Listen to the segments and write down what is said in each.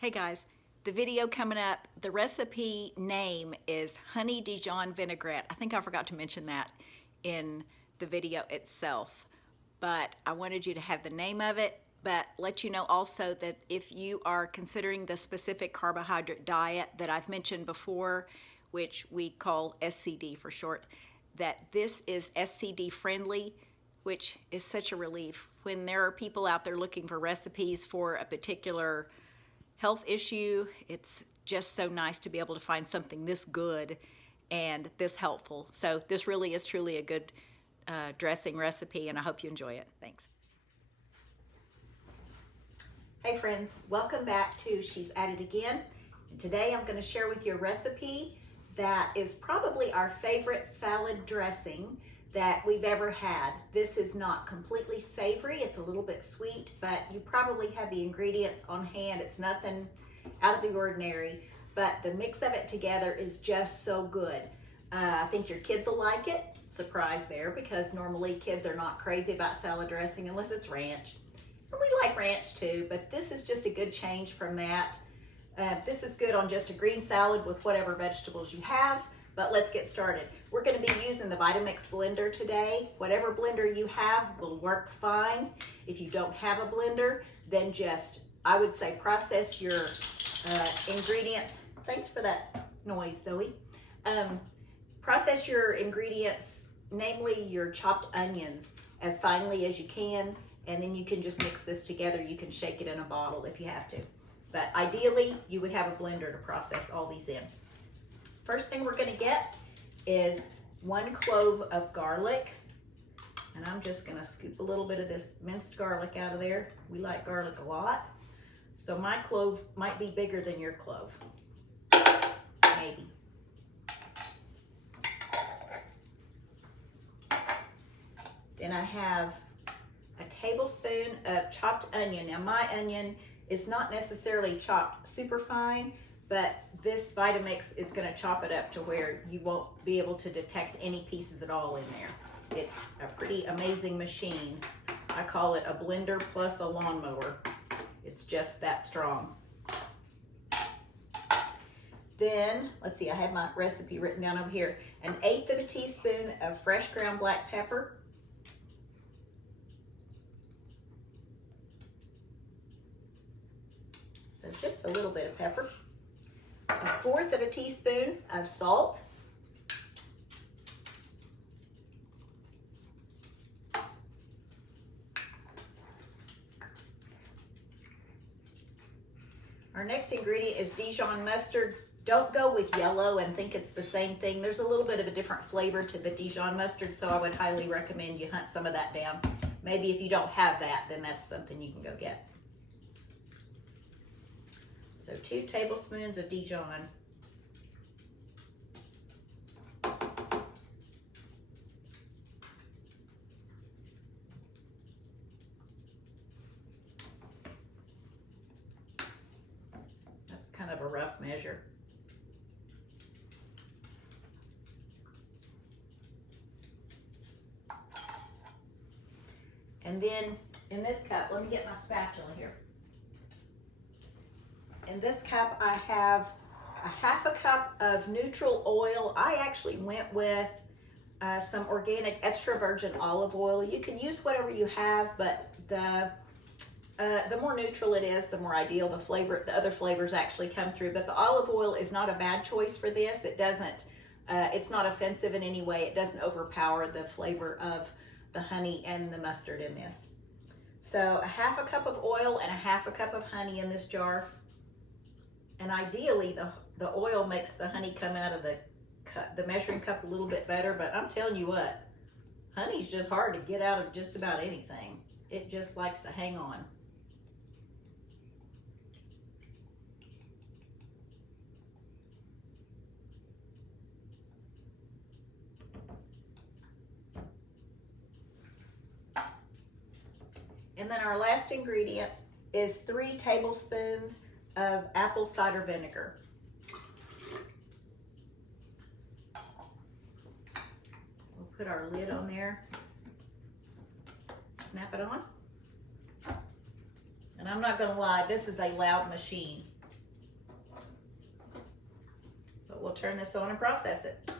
Hey guys, the video coming up, the recipe name is Honey Dijon Vinaigrette. I think I forgot to mention that in the video itself, but I wanted you to have the name of it, but let you know also that if you are considering the specific carbohydrate diet that I've mentioned before, which we call SCD for short, that this is SCD friendly, which is such a relief when there are people out there looking for recipes for a particular health issue. It's just so nice to be able to find something this good and this helpful. So this really is truly a good dressing recipe, and I hope you enjoy it. Thanks. Hey friends, welcome back to She's At It Again. And today I'm going to share with you a recipe that is probably our favorite salad dressing that we've ever had. This is not completely savory, it's a little bit sweet, but you probably have the ingredients on hand. It's nothing out of the ordinary, but the mix of it together is just so good. I think your kids will like it. Surprise there, because normally kids are not crazy about salad dressing unless it's ranch. And we like ranch too, but this is just a good change from that. This is good on just a green salad with whatever vegetables you have. But let's get started. We're going to be using the Vitamix blender today. Whatever blender you have will work fine. If you don't have a blender, then just, I would say, process your ingredients. Thanks for that noise, Zoe. Process your ingredients, namely your chopped onions, as finely as you can, and then you can just mix this together. You can shake it in a bottle if you have to. But ideally, you would have a blender to process all these in. First thing we're going to get is 1 clove of garlic, and I'm just going to scoop a little bit of this minced garlic out of there. We like garlic a lot, so my clove might be bigger than your clove, maybe. Then I have a tablespoon of chopped onion. Now my onion is not necessarily chopped super fine, but this Vitamix is going to chop it up to where you won't be able to detect any pieces at all in there. It's a pretty amazing machine. I call it a blender plus a lawnmower. It's just that strong. Then, let's see, I have my recipe written down over here. 1/8 of a teaspoon of fresh ground black pepper. So just a little bit of pepper. 1/4 of a teaspoon of salt. Our next ingredient is Dijon mustard. Don't go with yellow and think it's the same thing. There's a little bit of a different flavor to the Dijon mustard, so I would highly recommend you hunt some of that down. Maybe if you don't have that, then that's something you can go get. So 2 tablespoons of Dijon. That's kind of a rough measure. And then in this cup, let me get my spatula here. In this cup, I have a 1/2 cup of neutral oil. I actually went with some organic extra virgin olive oil. You can use whatever you have, but the more neutral it is, the more ideal. The other flavors actually come through. But the olive oil is not a bad choice for this. It doesn't. It's not offensive in any way. It doesn't overpower the flavor of the honey and the mustard in this. So a 1/2 cup of oil and a 1/2 cup of honey in this jar. And ideally, the oil makes the honey come out of the measuring cup a little bit better, but I'm telling you what, honey's just hard to get out of just about anything. It just likes to hang on. And then our last ingredient is 3 tablespoons of apple cider vinegar. We'll put our lid on there, snap it on. And I'm not gonna lie, this is a loud machine. But we'll turn this on and process it.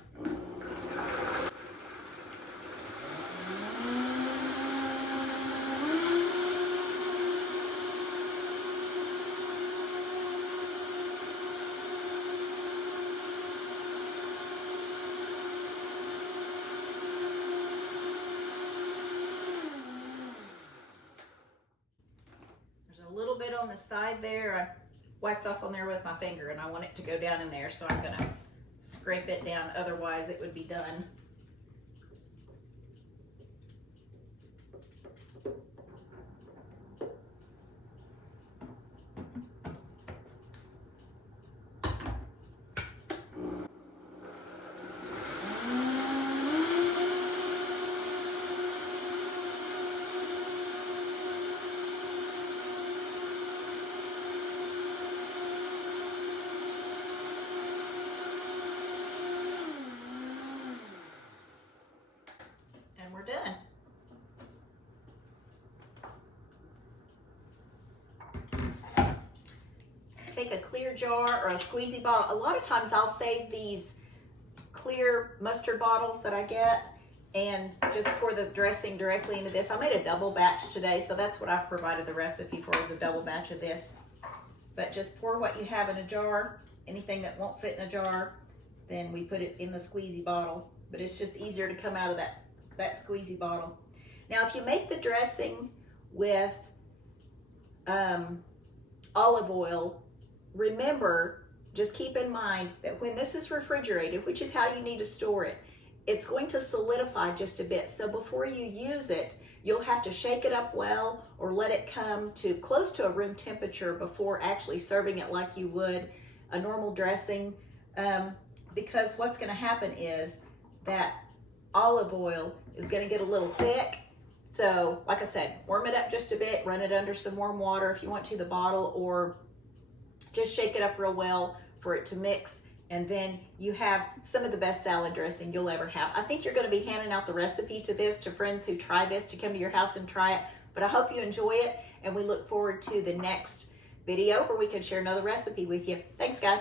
A little bit on the side there. I wiped off on there with my finger and I want it to go down in there, so I'm gonna scrape it down, otherwise it would be done. We're done. Take a clear jar or a squeezy bottle. A lot of times I'll save these clear mustard bottles that I get and just pour the dressing directly into this. I made a double batch today, so that's what I've provided the recipe for, is a double batch of this. But just pour what you have in a jar. Anything that won't fit in a jar, then we put it in the squeezy bottle. But it's just easier to come out of that squeezy bottle. Now, if you make the dressing with olive oil, remember, just keep in mind that when this is refrigerated, which is how you need to store it, it's going to solidify just a bit. So before you use it, you'll have to shake it up well or let it come to close to a room temperature before actually serving it like you would a normal dressing, because what's going to happen is that olive oil is going to get a little thick. So like I said, warm it up just a bit, run it under some warm water if you want to, the bottle, or just shake it up real well for it to mix, and then you have some of the best salad dressing you'll ever have. I think you're going to be handing out the recipe to this to friends who try this, to come to your house and try it. But I hope you enjoy it, and we look forward to the next video where we can share another recipe with you. Thanks, guys.